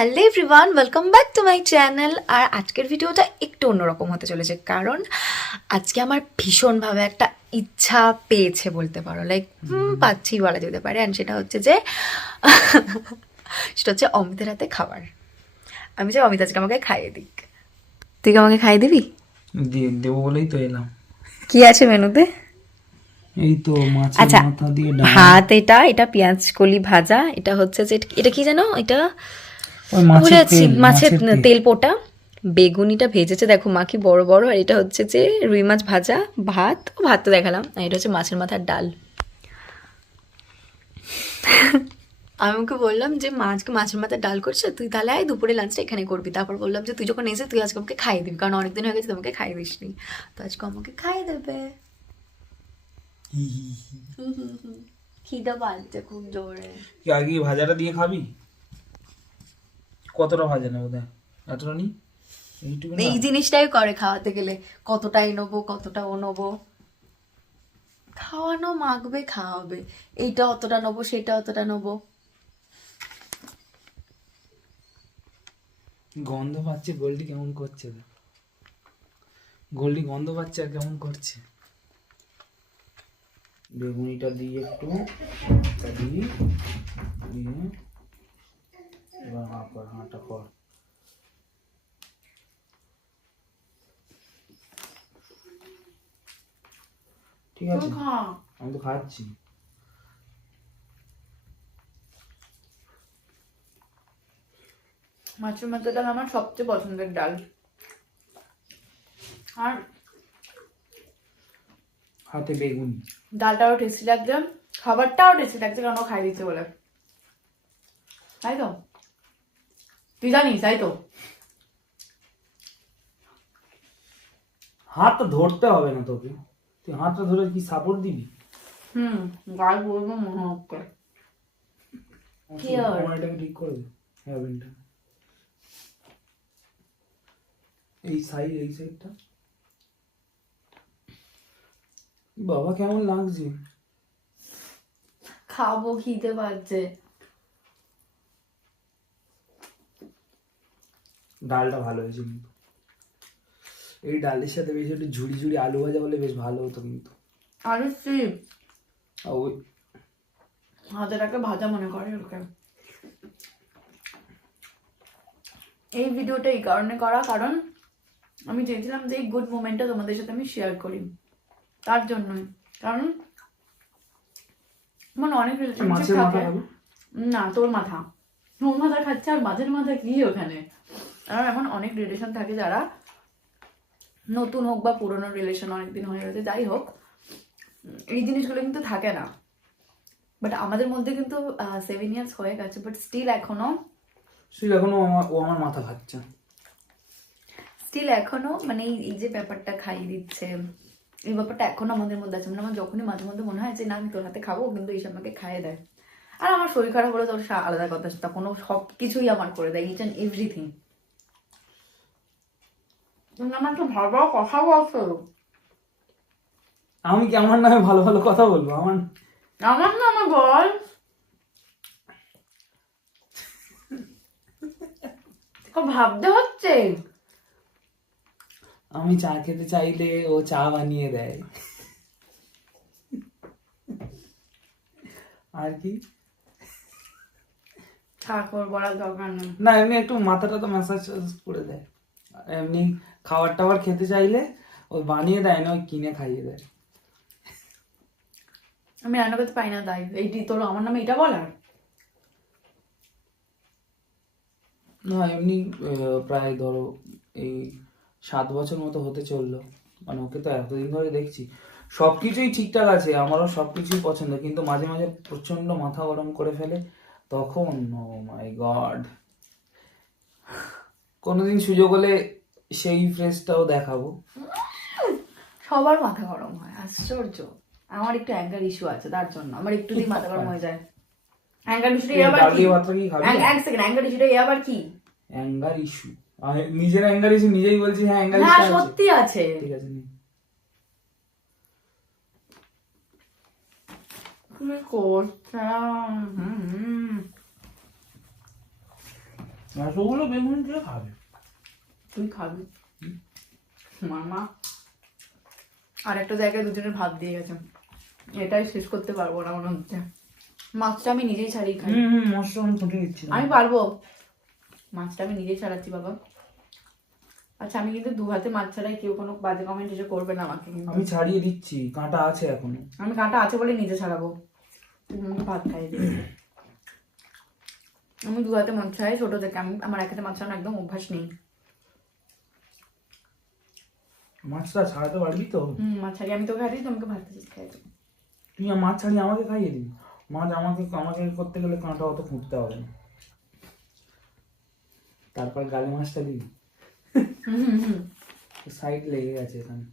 Hello everyone, welcome back to my channel. আর আজকের ভিডিওটা একটু অন্যরকম হতে চলেছে, কারণ আজকে আমার ভীষণভাবে একটা ইচ্ছা পেয়েছে বলতে পারো, লাইক পাচ্ছি বলা যেতে পারে। অ্যান্ড সেটা হচ্ছে যে সেটা হচ্ছে অমিতের হাতে খাবার। আমি চাই অমিত আজকে আমাকে খাইয়ে দিক। তুই কি আমাকে খাইয়ে দিবি? দিয়ে দেবো বলেই তো এলাম। কি আছে মেনুতে? এই তো মাছের আচ্ছা, মাথা দিয়ে ডাল, ভাত, এটা পেঁয়াজ কলি ভাজা, এটা হচ্ছে যে এটা কি জানো, এটা ওই ভুলে মাছের যাচ্ছি, তেল, মাছের মাছের তেল। তেল পোটা। বেগুনিটা ভেজেছে দেখো মা কি বড় বড়। আর এটা হচ্ছে যে রুই মাছ ভাজা, ভাত তো দেখালাম। আর এটা হচ্ছে মাছের মাথার ডাল। আমি ওকে বললাম যে মা আজকে মাছের মাথার ডাল করছে, তুই তাহলে আয় দুপুরে লাঞ্চটা এখানে করবি। তারপর বললাম যে তুই যখন এসে তুই আজকে আমাকে খাইয়ে দিবি, কারণ অনেকদিন হয়ে গেছে তোমাকে খাইয়ে দিসনি, তো আজকে আমাকে খাইয়ে দেবে। খিদে পাচ্ছে খুব জোরে। কি আগে ভাজাটা দিয়ে খাবি? কতটা ভাজা নেবো দেখ, এতটা নি, এইটুকু না। এই জিনিসটাই করে খাওয়াতে গেলে, কতটাই নেবো কতটা ও নেবো। খাওয়ানো মাখবে খাওয়াবে, এইটা অতটা নেবো সেটা অতটা নেবো। গন্ধ পাচ্ছে, গোল্ডি কেমন করছে দেখ। গোল্ডি গন্ধ পাচ্ছে আর কেমন করছে। বেগুনিটা দিয়ে একটু এটা দিয়ে দিয়ে এবার হাঁটা কর। ঠিক আছে, আমি তো খাচ্ছি। মাছের মাথা ডাল আমার সবচেয়ে পছন্দের ডাল। আর হাতে বেগুনি, ডালটাও টেস্টি লাগছে, খাবারটাও টেস্টি লাগছে, কারণ ও খাই দিচ্ছে বলে। তাই তো, তুই জানিস তাই তো। হাতটা ধরতে হবে না তোকে, তুই হাতটা ধরে কি সাপোর্ট দিবি? গায়ে বলবো মনে হচ্ছে। কি আর? আমার এটাকে ঠিক করে দে, হেয়ারব্যান্ডটা এই সাইডটা। বাবা কেমন লাগছে? খাবো, খিদে পাচ্ছে। ডালটা ভালো হয়েছে কিন্তু, এই ডালের সাথে বেশ একটু ঝুড়ি ঝুড়ি আলু ভাজা হলে বেশ ভালো হতো কিন্তু। আরে শিব, আর ওই হাতেটাকে ভাজা মনে করে ওকে। এই ভিডিওটা এই কারণে করা, কারণ আমি চেয়েছিলাম যে এই গুড মোমেন্টটা তোমাদের সাথে আমি শেয়ার করি, তার জন্যই। কারণ মানে অনেক রিলেশনশিপ মাছের মাথা থাকে। খাবো? না, তোর মাথা, তোর মাথা খাচ্ছে আর মাঝের মাথা কি ওখানে। আর এমন অনেক রিলেশন থাকে যারা নতুন হোক বা পুরোনো রিলেশন অনেকদিন হয়ে গেছে, যাই হোক, এই জিনিসগুলো কিন্তু থাকে না। বাট আমাদের মধ্যে কিন্তু 7 ইয়ার্স হয়ে গেছে, বাট স্টিল এখনো ও আমার মাথা খাচ্ছে। এখনো মানে এই যে ব্যাপারটা খাইয়ে দিচ্ছে, এই ব্যাপারটা এখনো আমাদের মধ্যে আছে। মানে আমার যখনই মাঝে মধ্যে মনে হয় যে না আমি তোর হাতে খাবো, কিন্তু এইসব আমাকে খাইয়ে দেয়। আর আমার শরীর খারাপ হলে তোর আলাদা কথা, তখন ও সব কিছুই আমার করে দেয়, ইচ অ্যান্ড এভরিথিং। তুমি আমার তো ভালো ভালো কথা বলছো। আমি কি আমার নামে ভালো ভালো কথা বলবো? আমার না, আমার বল। ভাবতে হচ্ছে। আমি চা খেতে চাইলে ও চা বানিয়ে দেয়। আর কি? ঠাকুর বলার দরকার নেই। না, এমনি একটু মাথাটা তো ম্যাসাজ করে দেয়। এমনি খাবার টাবার খেতে চাইলে ওই বানিয়ে দেয় না, ওই কিনে খাইয়ে দেয়। আমি রান্না করতে পাই না, তাই এইটি তোর আমার নামে এটা বলার। না এমনি প্রায় ধরো এই 7 বছর মতো হতে চললো, মানে ওকে তো এতদিন ধরে দেখছি, সবকিছুই ঠিকঠাক আছে, আমারও সবকিছুই পছন্দ, কিন্তু মাঝে মাঝে প্রচন্ড মাথা গরম করে ফেলে, তখন ও মাই গড। কোনোদিন সুযোগ হলে সেই ফ্রেজটাও দেখাবো। সবার মাথা গরম হয়, আশ্চর্য। আমার একটু অ্যাঙ্গার ইস্যু আছে, তার জন্য আমার একটু দিয়ে মাথা গরম হয়ে যায়। অ্যাঙ্গার ইস্যুটা আবার ডাল কি? দিয়ে ভাতটা কি খাবি? এক সেকেন্ড, অ্যাঙ্গার ইস্যুটা আবার কি? অ্যাঙ্গার ইস্যু, নিজের অ্যাঙ্গার ইস্যু নিজেই বলছি, হ্যাঁ অ্যাঙ্গার হ্যাঁ, ইস্যু আছে। সত্যি আছে। ঠিক আছে নে। কি করছিস? এতগুলো বেগুন কে খাবে? তুই খাবি। মামা আর একটা জায়গায় দুজনের ভাত দিয়ে গেছে, এটাই শেষ করতে পারবো না মনে হচ্ছে। মাছটা আমি নিজেই ছাড়িয়ে খাই। মশলা আমি ফুটে দিচ্ছি। আমি পারবো, মাছটা আমি নিজেই ছাড়াচ্ছি বাবা। আচ্ছা আমি কিন্তু দু হাতে মাছ ছাড়াই, কেউ কোনো বাজে কমেন্ট এসে করবে না আমাকে কিন্তু। আমি ছাড়িয়ে দিচ্ছি, কাঁটা আছে এখনো। আমি কাঁটা আছে বলে নিজে ছাড়াবো। ভাত খাইয়ে দিই। আমি দু হাতে মাছ ছাড়াই ছোট থেকে, আমি আমার এক হাতে মাছ ছাড়ানো একদম অভ্যাস নেই। মাছটা ছাড়াতে পারবি তো? মাছ ছাড়িয়ে আমি তো খাই দিই, তোমাকে ভাত খাই দিই। তুই মাছ ছাড়িয়ে আমাকে খাইয়ে দিবি? মাছ আমাকে আমাকে করতে গেলে কাঁটা অত খুঁজতে হবে না। তারপর গালে মাছটা দিবি। সাইড লেগে গেছে এখানে।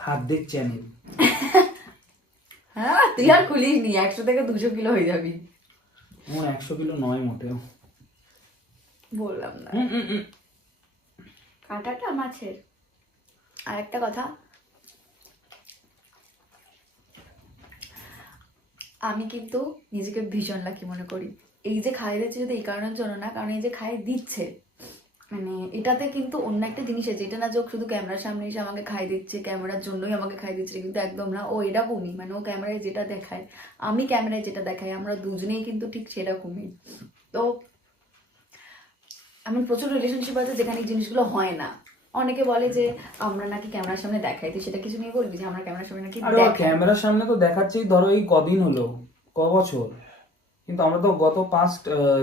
খাদ্যের চ্যানেল। হ্যাঁ তুই আর খুলিস নি, 100 থেকে 200 কিলো হয়ে যাবি। আমার 100 কিলো নয় মোটেও। বললাম না কাঁটাটা মাছের। আর একটা কথা, আমি কিন্তু নিজেকে ভীষণ লাকি মনে করি। এই যে খাইয়ে দিচ্ছে যদি এই কারণের জন্য না, কারণ এই যে খাইয়ে দিচ্ছে মানে এটাতে কিন্তু অন্য একটা জিনিস আছে। এটা না যে ও শুধু ক্যামেরার সামনে এসে আমাকে খাই দিচ্ছে, ক্যামেরার জন্যই আমাকে খাই দিচ্ছে, কিন্তু একদম না। ও এরকমই, মানে ও ক্যামেরায় যেটা দেখায়, আমি ক্যামেরায় যেটা দেখাই, আমরা দুজনেই কিন্তু ঠিক সেরকমই। তো এমন প্রচুর রিলেশনশিপ আছে যেখানে এই জিনিসগুলো হয় না। অনেকে বলে যে আমরা নাকি ক্যামেরার সামনে দেখাই, তুই সেটা কিছু নিয়ে বলবি যে আমরা ক্যামেরার সামনে নাকি আর ক্যামেরার সামনে তো দেখাচ্ছেই, ধরো এই কদিন হলো, ক বছর, কিন্তু আমরা তো গত পাস্ট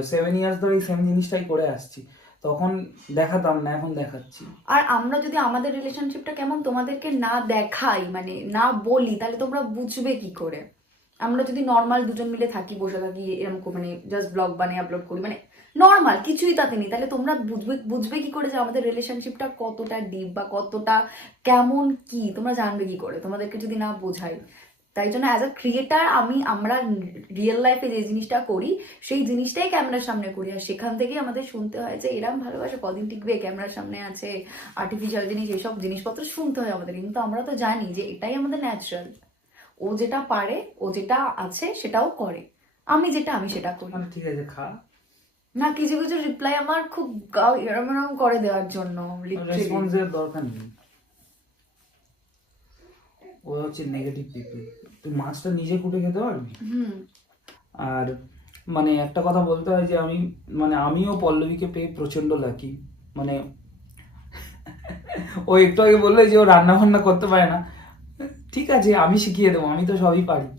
7 ইয়ার্স ধরে এই সেম জিনিসটাই করে আসছি। তখন দেখাতাম না, এখন দেখাচ্ছি। আর আমরা যদি আমাদের রিলেশনশিপটা কেমন তোমাদেরকে না দেখাই, মানে না বলি, তাহলে তোমরা বুঝবে কি করে? আমরা যদি নর্মাল দুজন মিলে থাকি, বসে থাকি এরকম, মানে জাস্ট ব্লগ বানিয়ে আপলোড করি, মানে নর্মাল কিছুই তাতে নেই, তাহলে তোমরা বুঝবে কি করে যে আমাদের রিলেশনশিপটা কতটা ডিপ বা কতটা কেমন, কি তোমরা জানবে কি করে তোমাদেরকে যদি না বোঝাই? তাই জন্য অ্যাজ আ ক্রিয়েটার আমরা রিয়েল লাইফে যে জিনিসটা করি সেই জিনিসটাই ক্যামেরার সামনে করি, আর সেখান থেকেই আমাদের শুনতে হয় যে এরম ভালোবাসা কদিন টিকবে, ক্যামেরার সামনে আছে, আর্টিফিশিয়াল জিনিস, এইসব জিনিসপত্র শুনতে হয় আমাদের। কিন্তু আমরা তো জানি যে এটাই আমাদের ন্যাচারাল। ও যেটা পারে, ও যেটা আছে সেটাও করে, আমি যেটা আমি সেটা করি। ঠিক আছে, খা না কিছু কিছু রিপ্লাই আমার খুব এরম এরম করে দেওয়ার জন্য রেসপন্সের দরকার নেই। ও হচ্ছে নেগেটিভ পিপল। তুই মাছটা নিজে কুটে খেতে পারবি। আর মানে একটা কথা বলতে হয় যে আমিও পল্লবীকে পেয়ে প্রচন্ড লাকি। মানে ও একটু আগে বললো যে ও রান্না বান্না করতে পারে না, ঠিক আছে আমি শিখিয়ে দেবো, আমি তো সবই পারি।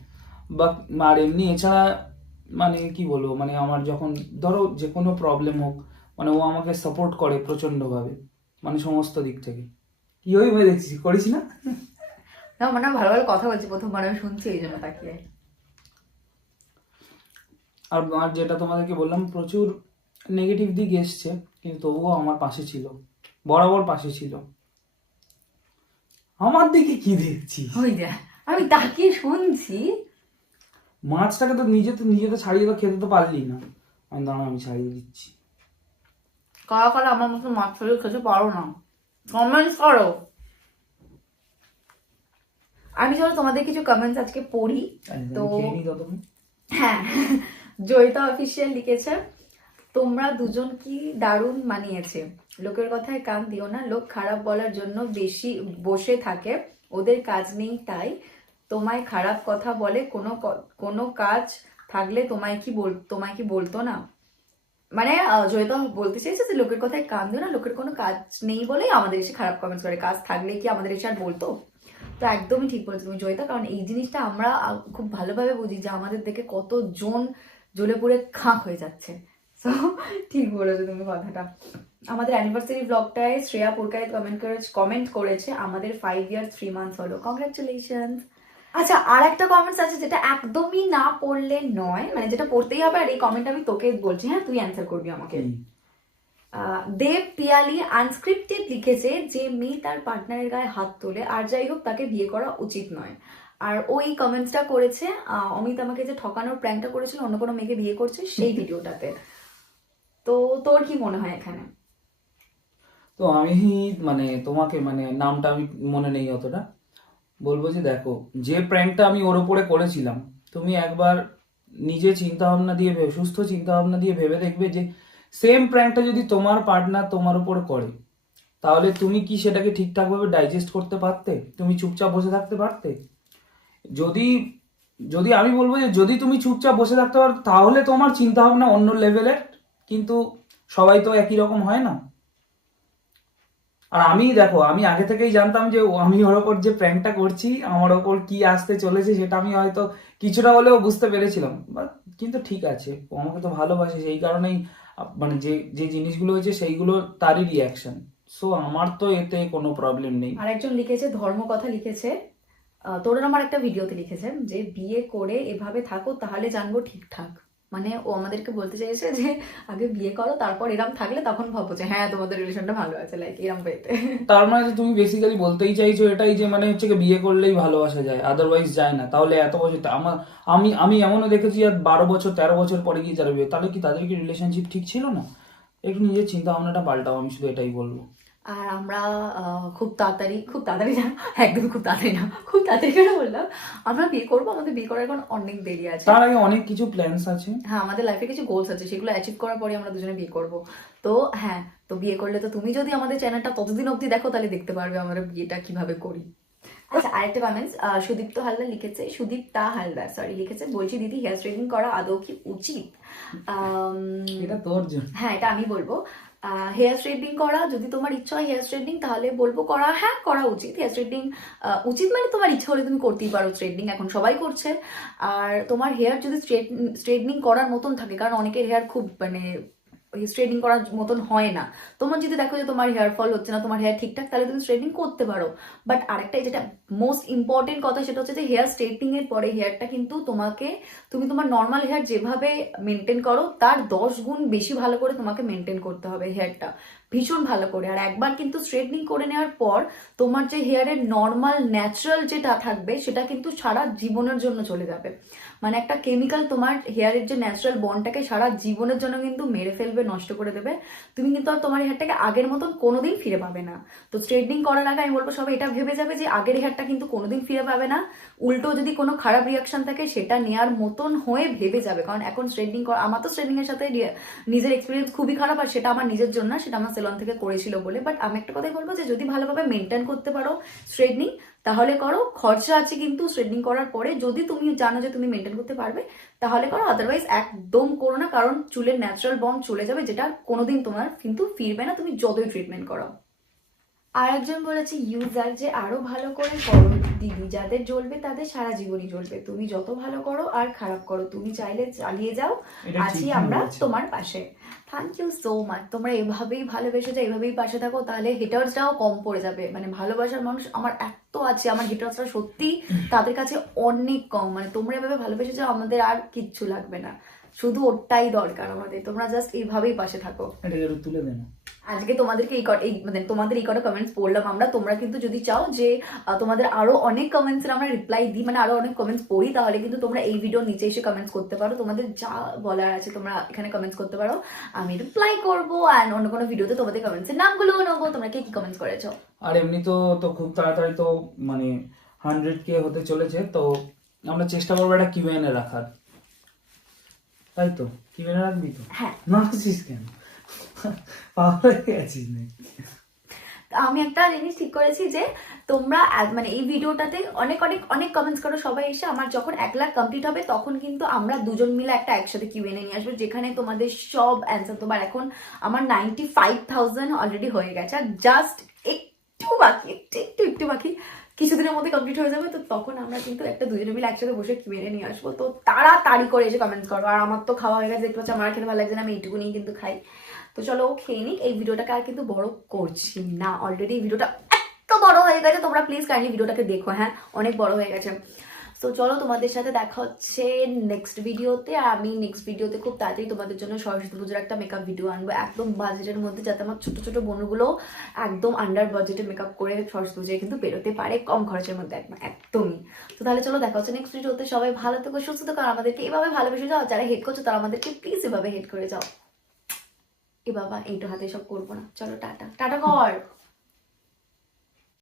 আর এমনি এছাড়া মানে কি বলবো, মানে আমার যখন ধরো যে কোনো প্রবলেম হোক, মানে ও আমাকে সাপোর্ট করে প্রচন্ডভাবে, মানে সমস্ত দিক থেকে। কি ওই ভাই দেখছিস, করিস না? না মানে ভালো ভালো কথা বলছি, প্রথমবার আমি শুনছি এই জন্য তাকিয়ে। আর যেটা তোমাদেরকে বললাম, প্রচুর নেগেটিভ দিক এসছে, কিন্তু তবুও আমার পাশে ছিল, বরাবর পাশে ছিল। আমার দিকে কি দেখছি? ওই দেখ আমি তাকিয়ে শুনছি। মাছটাকে তো নিজে তো ছাড়িয়ে তো খেতে তো পারলি না। আমি দাঁড়া, আমি ছাড়িয়ে দিচ্ছি। কারা কারা আমার মতো মাছ ছাড়িয়ে খেতে পারো না, কমেন্টস করো। আমি চলো তোমাদের কিছু কমেন্টস আজকে পড়ি। তো হ্যাঁ, জয়িতা অফিসিয়াল লিখেছে, তোমরা দুজন কি দারুণ মানিয়েছে। লোকের কথায় কান দিও না, লোক খারাপ বলার জন্য বেশি বসে থাকে, ওদের কাজ নেই তাই তোমায় খারাপ কথা বলে। কোনো কাজ থাকলে তোমায় কি বলতো না? মানে জয়িতা বলতে চাইছে যে লোকের কথায় কান দিও না, লোকের কোনো কাজ নেই বলেই আমাদের এসে খারাপ কমেন্টস করে, কাজ থাকলে কি আমাদের এসে আর বলতো? তো একদমই ঠিক বলেছো তুমি জয়িতা, কারণ এই জিনিসটা আমরা খুব ভালোভাবে বুঝি যে আমাদের দেখে কতজন জ্বলে পুড়ে খাঁক হয়ে যাচ্ছে। তো ঠিক বলেছো তুমি কথাটা। আমাদের অ্যানিভার্সারি ব্লগটায় শ্রেয়া পুরকাইত কমেন্ট করেছে, আমাদের 5 ইয়ার 3 মান্থস হলো, কংগ্রাচুলেশন। আচ্ছা আর একটা কমেন্টস আছে যেটা একদমই না পড়লে নয়, মানে যেটা পড়তেই হবে, আর এই কমেন্ট আমি তোকে বলছি, হ্যাঁ তুই অ্যান্সার করবি আমাকে। দেব পিয়ালি আনস্ক্রিপ্টেড লিখেছে যে মেয়ে তার পার্টনারের গায়ে হাত তোলে আর যাই হোক তাকে বিয়ে করা উচিত নয়। আর ওই কমেন্টসটা করেছে অমিত আমাকে যে ঠকানোর প্র্যাঙ্কটা করেছিল অন্য কোনো মেয়েকে বিয়ে করছে সেই ভিডিওটাতে। তো তোর কি মনে হয় এখানে? তো আমি মানে তোমাকে মানে নামটা আমি মনে নেই অতটা, বলবো যে দেখো, যে প্র্যাঙ্কটা আমি ওর ওপরে করেছিলাম, তুমি একবার নিজে চিন্তা ভাবনা দিয়ে ভেবে, সুস্থ চিন্তা ভাবনা দিয়ে ভেবে দেখবে যে সেম প্র্যাঙ্কটা যদি তোমার পার্টনার তোমার উপরে করে, তাহলে তুমি কি সেটাকে ঠিকঠাকভাবে ডাইজেস্ট করতে পারতে? তুমি চুপচাপ বসে থাকতে পারতে? যদি যদি আমি বলবো যে যদি তুমি চুপচাপ বসে থাকতে পারো, তাহলে তোমার চিন্তা ভাবনা অন্য লেভেলের। কিন্তু সবাই তো একই রকম হয় না। আর আমি দেখো, আমি আগে থেকেই জানতাম যে আমি ওর ওপর যে প্র্যাঙ্কটা করছি, আমার ওপর কি আসতে চলেছে সেটা আমি হয়তো কিছুটা হলেও বুঝতে পেরেছিলাম। কিন্তু ঠিক আছে, ও আমাকে তো ভালোবাসে, সেই কারণেই মানে যে যে জিনিসগুলো হয়েছে সেইগুলো তারই রিয়াকশন। সো আমার তো এতে কোনো প্রবলেম নেই। আরেকজন লিখেছে, ধর্ম কথা লিখেছে, তোর আমার একটা ভিডিওতে লিখেছে যে বিয়ে করে এভাবে থাকো তাহলে জানবো ঠিকঠাক। মানে ও আমাদেরকে বলতে চাইছে যে আগে বিয়ে করো, তারপর এরম থাকলে তখন ভাবো যে হ্যাঁ তোমাদের রিলেশনটা ভালো আছে, লাইক এরম পেতে। তার মানে যে তুমি বেসিক্যালি বলতেই চাইছো এটাই যে মানে হচ্ছে কি বিয়ে করলেই ভালোবাসা যায়, আদারওয়াইজ যায় না। তাহলে এত বছর আমার, আমি এমনও দেখেছি আর 12 বছর 13 বছর পরে গিয়ে যারা বিয়ে, তাহলে কি তাদের কি রিলেশনশিপ ঠিক ছিল না? একটু নিজের চিন্তা ভাবনাটা পাল্টাও, আমি শুধু এটাই বলবো। আর আমরা খুব তাড়াতাড়ি না, একদম খুব তাড়াতাড়ি না, খুব তাড়াতাড়ি করে বললাম আমরা বিয়ে করবো, আমাদের বিয়ে করার এখন অনেক দেরি আছে। তার আগে অনেক কিছু প্ল্যানস আছে। হ্যাঁ, আমাদের লাইফে কিছু গোলস আছে, সেগুলো অ্যাচিভ করার পরে আমরা দুজনে বিয়ে করব। তো হ্যাঁ, তো বিয়ে করলে তো তুমি যদি আমাদের চ্যানেলটা ততদিন অবধি দেখো তাহলে দেখতে পারবে আমরা বিয়েটা কিভাবে করি। আচ্ছা, আরেকটা কমেন্টস সুদীপ্ত হালদার লিখেছে, সুদীপ্তা হালদার সরি লিখেছে, বলছি দিদি হেয়ার স্ট্রেটিং করা আদৌ কি উচিত? এটা তোর জন্য। হ্যাঁ, এটা আমি বলবো। হেয়ার স্ট্রেটনিং করা যদি তোমার ইচ্ছা হয় হেয়ার স্ট্রেটনিং, তাহলে বলবো করা, হ্যাঁ করা উচিত। হেয়ার স্ট্রেটনিং উচিত মানে তোমার ইচ্ছা হলে তুমি করতেই পারো স্ট্রেটনিং, এখন সবাই করছে। আর তোমার হেয়ার যদি স্ট্রেটনিং করার মতন থাকে, কারণ অনেকের হেয়ার খুব মানে স্ট্রেটনিং করার মতন হয় না, তোমার যদি দেখো যে তোমার হেয়ার ফল হচ্ছে না, তোমার হেয়ার ঠিকঠাক, তাহলে তুমি স্ট্রেটনিং করতে পারো। বাট আরেকটা যেটা মোস্ট ইম্পর্টেন্ট কথা, সেটা হচ্ছে যে হেয়ার স্ট্রেটনিং এর পরে হেয়ারটা কিন্তু তুমি তোমার নর্মাল হেয়ার যেভাবে মেনটেন করো তার 10 গুণ বেশি ভালো করে তোমাকে মেনটেন করতে হবে হেয়ারটা, ভীষণ ভালো করে। আর একবার কিন্তু স্ট্রেটনিং করে নেওয়ার পর তোমার যে হেয়ারের নর্মাল ন্যাচারাল যেটা থাকবে সেটা কিন্তু সারা জীবনের জন্য চলে যাবে। মানে একটা কেমিক্যাল তোমার হেয়ারের যে ন্যাচারাল বন্ডটাকে সারা জীবনের জন্য কিন্তু মেরে ফেলবে, নষ্ট করে দেবে। তুমি কিন্তু আর তোমার হেয়ারটাকে আগের মতন কোনোদিন ফিরে পাবে না। তো স্ট্রেটনিং করার আগে আমি বলবো সবাই এটা ভেবে যাবে যে আগের হেয়ারটা কিন্তু কোনোদিন ফিরে পাবে না। উল্টো যদি কোনো খারাপ রিয়াকশন থাকে সেটা নেওয়ার মতন হয়ে ভেবে যাবে। কারণ এখন স্ট্রেটনিং করা, আমার তো স্ট্রেটনিং এর সাথে নিজের এক্সপিরিয়েন্স খুবই খারাপ, আর সেটা আমার নিজের জন্য না, সেটা আমার সেলন থেকে করেছিল বলে। বাট আমি একটা কথাই বলবো যে যদি ভালোভাবে মেনটেন করতে পারো স্ট্রেটনিং তাহলে করো, খরচা আছে কিন্তু স্ট্রেটনিং করার পরে, যদি তুমি জানো যে তুমি মেনটেন করতে পারবে তাহলে করো, আদারওয়াইজ একদম করো না, কারণ চুলের ন্যাচারাল বন্ড চলে যাবে যেটা কোনোদিন তোমার কিন্তু ফিরবে না, তুমি যতই ট্রিটমেন্ট করো। আর একজন বলেছে ইউজার যে আরো ভালো করে করো দিদি, যাদের জ্বলবে তাদের সারা জীবনই জ্বলবে, তুমি যত ভালো করো আর খারাপ করো তুমি চাইলে চালিয়ে যাও, আছি আমরা তোমার পাশে। Thank you so much. তোমরা এভাবেই ভালোবেসে যাও, এভাবেই পাশে থাকো, তাহলে হেটার্সটাও কম পড়ে যাবে। মানে ভালোবাসার মানুষ আমার এত আছে, আমার হেটার্সরা সত্যি তাদের কাছে অনেক কম। মানে তোমরা এভাবে ভালোবেসে যাও, আমাদের আর কিচ্ছু লাগবে না, শুধু ওটাই দরকার আমাদের। তোমরা জাস্ট এইভাবেই পাশে থাকো। এটাকে একটু তুলে দেন। আজকে তোমাদেরকে তোমাদের এই কটা কমেন্টস পড়লাম আমরা। তোমরা কিন্তু যদি চাও যে তোমাদের আরো অনেক কমেন্টস এর আমরা রিপ্লাই দিই, মানে আরো অনেক কমেন্টস পড়ি, তাহলে কিন্তু তোমরা এই ভিডিওর নিচে এসে কমেন্টস করতে পারো, তোমাদের যা বলার আছে তোমরা এখানে কমেন্টস করতে পারো, আমি রিপ্লাই করবো। অ্যান্ড অন্য কোনো ভিডিওতে তোমাদের কমেন্টস এর নামগুলো নেবো। তোমরা কে কি কমেন্টস করেছো? আর এমনি তো তো খুব তাড়াতাড়ি তো মানে 100K হতে চলেছে, তো আমরা চেষ্টা করবো একটা কিউএনএ রাখার, তাই তো? কিউএনএ রাখবি তো? হ্যাঁ। নাচিস কেন? পাগল হয়ে গেছিস নাকি? আমি একটা জিনিস ঠিক করেছি যে তোমরা মানে এই ভিডিওটাতে অনেক অনেক অনেক কমেন্টস করো সবাই এসে, আমার যখন 1 লাখ কমপ্লিট হবে তখন কিন্তু আমরা দুজন মিলে একটা একসাথে কিউএনএ নিয়ে আসবো, যেখানে তোমাদের সব অ্যান্সার, তোমার এখন আমার 95,000 অলরেডি হয়ে গেছে, আর জাস্ট একটু বাকি, একটু বাকি, কিছুদিনের মধ্যে কমপ্লিট হয়ে যাবে। তো তখন আমরা কিন্তু একটা দুজনে মিলে একসাথে বসে কিউএনএ নিয়ে আসবো। তো তাড়াতাড়ি করে এসে কমেন্টস করো। আর আমার তো খাওয়া হয়ে গেছে, দেখতে পাচ্ছি আমার খেতে ভালো লাগছে না, আমি এইটুকু নিয়ে কিন্তু খাই। তো চলো ও খেয়ে নিক, এই ভিডিওটাকে আর কিন্তু বড় করছি না, অলরেডি ভিডিওটা এত বড় হয়ে গেছে, তোমরা প্লিজ কাইন্ডলি ভিডিওটাকে দেখো, হ্যাঁ অনেক বড় হয়ে গেছে। তো চলো তোমাদের সাথে দেখা হচ্ছে নেক্সট ভিডিওতে। আর আমি নেক্সট ভিডিওতে খুব তাড়াতাড়ি তোমাদের জন্য সরস্বতী পুজোর একটা মেকআপ ভিডিও আনবো, একদম বাজেটের মধ্যে, যাতে আমার ছোট ছোট বোনগুলো একদম আন্ডার বাজেটে মেকআপ করে সরস্বতী পুজোয় কিন্তু বেরোতে পারে কম খরচের মধ্যে, একদমই। তো তাহলে চলো দেখা হচ্ছে নেক্সট ভিডিওতে। সবাই ভালো থেকো, সুস্থ থেকো, আর আমাদেরকে এভাবে ভালোবেসে যাও। যারা হেড করছো তারা আমাদেরকে প্লিজ এভাবে হেড করে যাও। এ বাবা, এইটা হাতে সব করবো না, চলো টাটা, টাটা কর।